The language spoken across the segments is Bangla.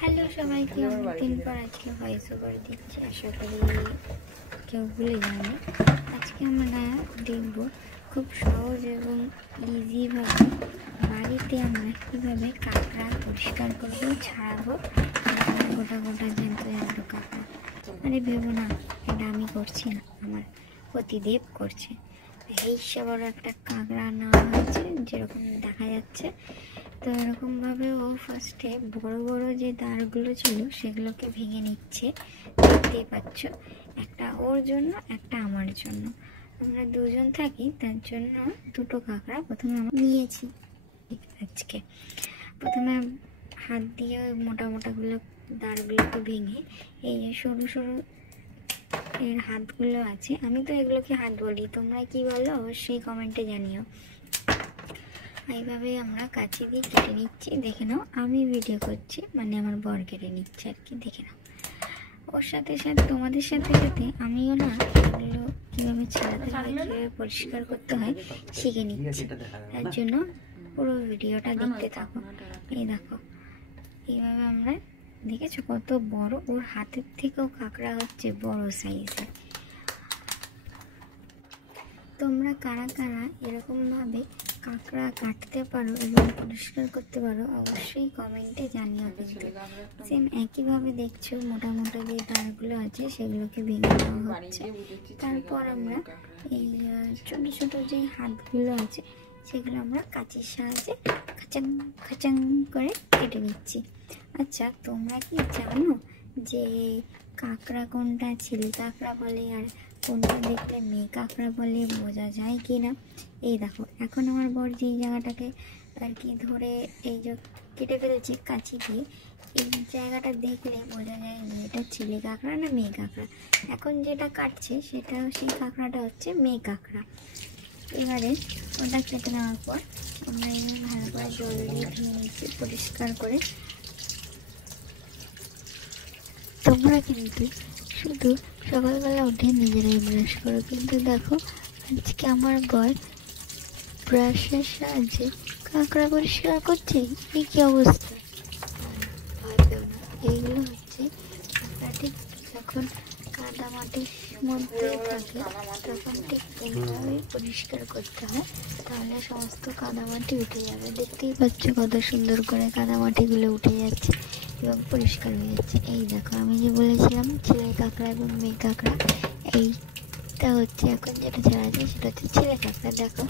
হ্যালো সবাইকে, অনেকদিন পর আজকে ভয়েস ওভার দিচ্ছি। আশা করি কেউ ভুলে যায়নি। আজকে আমরা দেখব খুব সহজ এবং ইজিভাবে বাড়িতে আমরা কীভাবে কাঁকড়া পরিষ্কার করবো, ছাড়াবো। গোটা গোটা জ্যান্ত জ্যান্ত কাঁকড়া, মানে ভেবো না এটা আমি করছি না, আমার পতিদেব করছে। এই সে বড় একটা কাঁকড়া নেওয়া হয়েছে, যেরকম দেখা যাচ্ছে। তো এরকমভাবে ও ফার্স্টে বড় বড় যে দাঁড়গুলো ছিল সেগুলোকে ভেঙে নিচ্ছে, দেখতেই পাচ্ছ। একটা ওর জন্য, একটা আমার জন্য। আমরা দুজন থাকি, তার জন্য দুটো কাঁকড়া প্রথমে আমরা নিয়েছি। আজকে প্রথমে হাত দিয়ে মোটা মোটাগুলো দাঁড়গুলোকে ভেঙে, এই যে সরু সরু এর হাতগুলো আছে, আমি তো এগুলোকে হাত বলি, তোমরা কি বলো অবশ্যই কমেন্টে জানিও। এইভাবে আমরা কাছে দিয়ে কেটে নিচ্ছি, দেখে নাও। আমি ভিডিও করছি, মানে আমার বর কেটে নিচ্ছে আর কি, দেখে নাও। ওর সাথে সাথে তোমাদের সাথে সাথে আমিও না এগুলো কীভাবে ছাড়াতে হয়, কীভাবে পরিষ্কার করতে হয় শিখে নিচ্ছি। তার জন্য পুরো ভিডিওটা দেখতে থাকো। এই দেখো, এইভাবে আমরা, দেখেছো কত বড়, ওর হাতের থেকেও কাঁকড়া হচ্ছে বড় সাইজের। তোমরা কারা কারা এরকমভাবে কাঁকড়া কাটতে পারো এবং পরিষ্কার করতে পারো অবশ্যই কমেন্টে জানিও। কিন্তু সেম একইভাবে দেখছো মোটা মোটা যে দাঁড়গুলো আছে সেগুলোকে ভেঙে দেওয়া হচ্ছে। তারপর আমরা এই ছোটো ছোটো যে হাতগুলো আছে সেগুলো আমরা কাঁচির সাহায্যে খাচাং খাচাং করে কেটে নিচ্ছি। আচ্ছা, তোমরা কি জানো যে কাঁকড়া কোনটা ছেলে কাঁকড়া বলে আর কোনটা দেখলে মেয়ে কাঁকড়া বলে বোঝা যায় কি না? এই দেখো, এখন আমার বর যেই জায়গাটাকে আর কি ধরে এই যে কেটে ফেলেছে কাঁচি দিয়ে, এই জায়গাটা দেখলে বোঝা যায় যে এটা ছেলে কাঁকড়া না মেয়ে কাঁকড়া। এখন যেটা কাটছে সেটা, সেই কাঁকড়াটা হচ্ছে মেয়ে কাঁকড়া। এবারে ওটা কেটে নেওয়ার পর আমরা এবার ভালো করে জল দিয়ে ধুয়ে নিচ্ছি পরিষ্কার করে। তোমরা কিন্তু শুধু সকালবেলা উঠে নিজেরাই ব্রাশ করো, কিন্তু দেখো আজকে আমার বর ব্রাশের সাহায্যে কাঁকড়া পরিষ্কার করছে। এই কি অবস্থা, ভয় পেও না। এইগুলো হচ্ছে কাঁকড়াটি যখন কাদা মাটির মধ্যে থাকে তখন ঠিক এইভাবে পরিষ্কার করতে হয়, তাহলে সমস্ত কাদামাটি উঠে যাবে। দেখতেই পাচ্ছ কত সুন্দর করে কাদামাটিগুলো উঠে যাচ্ছে এবং পরিষ্কার হয়ে যাচ্ছে। এই দেখো, আমি যে বলেছিলাম ছেলে কাঁকড়া এবং মেয়ে কাঁকড়া, এইটা হচ্ছে এখন যেটা ছাড়া যায় সেটা হচ্ছে ছেলে কাঁকড়া। দেখো,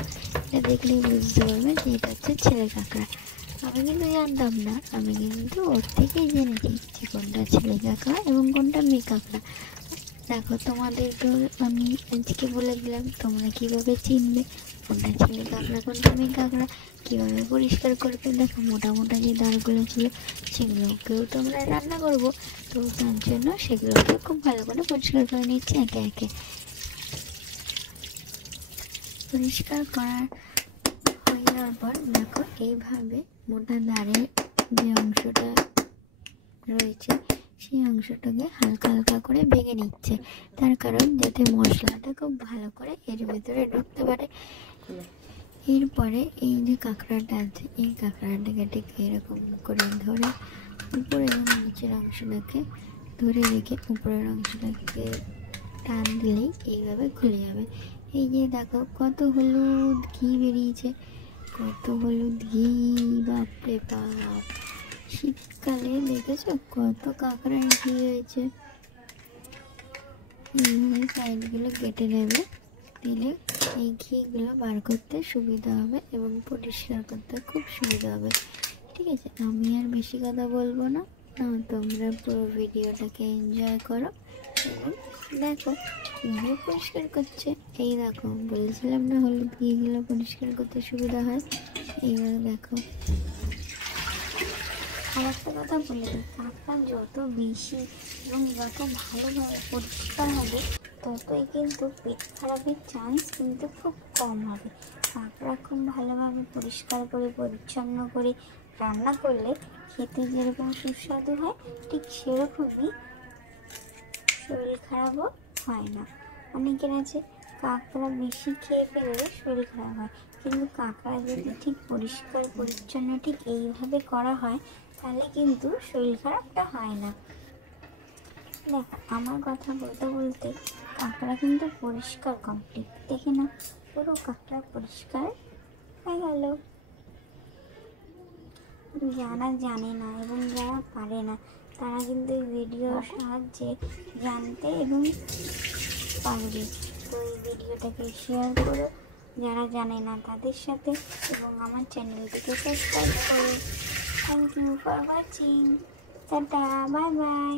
এটা দেখলেই বুঝতে পারবে যে এটা হচ্ছে ছেলে কাঁকড়া। আমি কিন্তু জানতাম না, আমি কিন্তু ওর থেকেই জেনেছি যে কোনটা ছেলে কাঁকড়া এবং কোনটা মেয়ে কাঁকড়া। দেখো, তোমাদেরকে আমি আজকে বলে দিলাম, তোমরা কীভাবে চিনবে কোনটা ছেলে কাঁকড়া কোনটা মেয়ে কাঁকড়া, কীভাবে পরিষ্কার করবে। দেখো, মোটা মোটা যে দাঁড়গুলো ছিল সেগুলোকেও তোমরা রান্না করবো, তো তার জন্য সেগুলোকে খুব ভালো করে পরিষ্কার করে নিচ্ছি একে একে। পরিষ্কার করার হয়ে যাওয়ার পর দেখো, এইভাবে মোটা দাঁড়ের যে অংশটা রয়েছে সেই অংশটাকে হালকা হালকা করে ভেঙে নিচ্ছে, তার কারণ যাতে মশলাটা খুব ভালো করে এর ভেতরে ঢুকতে পারে। এরপরে এই যে কাঁকড়াটা আছে, এই কাঁকড়াটাকে ঠিক এরকম করে ধরে উপরে এবং নিচের অংশটাকে ধরে রেখে উপরের অংশটাকে টান দিলেই এইভাবে খুলে যাবে। এই যে দেখো কত হলুদ ঘি বেরিয়েছে, কত হলুদ ঘি, বাপরে বাপ! শীতকালে দেখেছো কত কাঁকড়ার ঘি হয়েছে। এইভাবে সাইডগুলো কেটে নেবে, দিলে এই ঘিগুলো বার করতে সুবিধা হবে এবং পরিষ্কার করতে খুব সুবিধা হবে। ঠিক আছে, আমি আর বেশি কথা বলবো না, তোমরা পুরো ভিডিওটাকে এনজয় করো এবং দেখো কীভাবে পরিষ্কার করছে। এই দেখো, বলেছিলাম না হলুদ ঘিগুলো পরিষ্কার করতে সুবিধা হয়। এইভাবে দেখো। আর একটা কথা বলে দিই, কাঁকড়া যত বেশি এবং যত ভালোভাবে পরিষ্কার হবে ততই কিন্তু পেট খারাপের চান্স কিন্তু খুব কম হবে। কাঁকড়া খুব ভালোভাবে পরিষ্কার করে পরিচ্ছন্ন করে রান্না করলে খেতে যেরকম সুস্বাদু হয়, ঠিক সেরকমই শরীর খারাপও হয় না। অনেকের আছে কাঁকড়া বেশি খেয়ে ফেললে শরীর খারাপ হয়, কিন্তু কাঁকড়া যদি ঠিক পরিষ্কার পরিচ্ছন্ন ঠিক এইভাবে করা হয় তাহলে কিন্তু শরীর খারাপটা হয় না। দেখো আমার কথা বলতে বলতে কাঁকড়া কিন্তু পরিষ্কার কমপ্লিট, দেখে না পুরো কাঁকড়া পরিষ্কার হয়ে গেল। যারা জানে না এবং যারা পারে না তারা কিন্তু এই ভিডিওর সাহায্যে জানতে এবং পারবে। তো এই ভিডিওটাকে শেয়ার করো যারা জানে না তাদের সাথে, এবং আমার চ্যানেলটিকে সাবস্ক্রাইব করো। Thank you for watching. Tata, bye by.